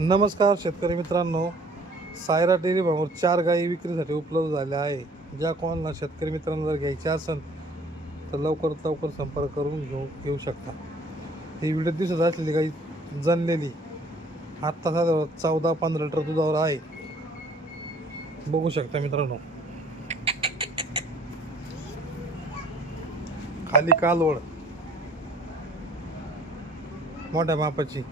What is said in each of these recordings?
नमस्कार शेतकरी मित्रांनो, सायरा डेअरी फार्मवर 4 गायी विक्रीसाठी उपलब्ध झाल्या आहे. ज्या कोणाला शेतकरी मित्रांना जर घ्यायच्या असेल तर लवकरात लवकर संपर्क करून घेऊ शकता. ही व्हिडिओ दिसत असलेली गाई जनलेली आत्ता साधारण 14-15 लिटर दुधावर आहे, बघू शकता मित्रांनो. खाली कालवड मोठ्या मापाची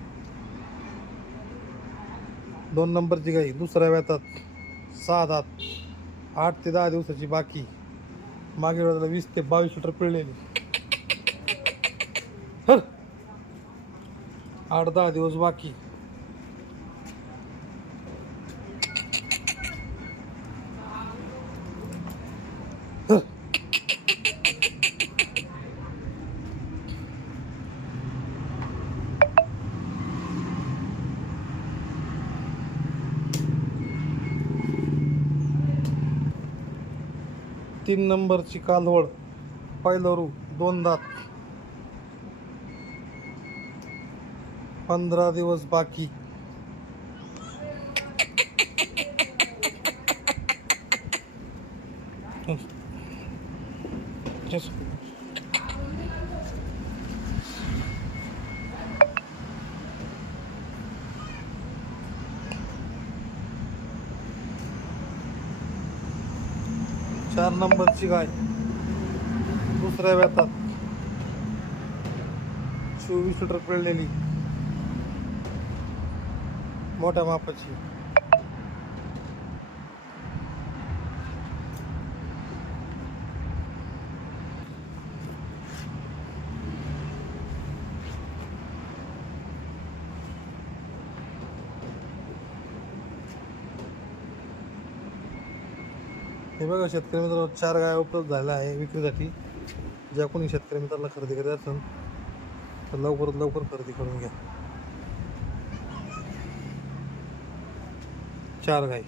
2 नंबरची गाई, दुसऱ्या व्यातात, 6 दात, 8 ते 10 दिवसाची बाकी. मागील वेळेला 20 ते 22 लिटर पिळलेली. 8-10 दिवस बाकी. हर 3 नंबरची कालवड, पहिलं 2 दात, 15 दिवस बाकी. चार नंबरची गाय, दुसऱ्या व्यातात, 24 लिटर पिळलेली, मोठ्या मापाची. हे बघा शेतकरी मित्रांनो, 4 गाय उपलब्ध झाल्या आहे विक्रीसाठी. ज्या कोणी शेतकरी मित्रांना खरेदी करायचं असेल तर लवकरात लवकर खरेदी करून घ्या. 4 गाय.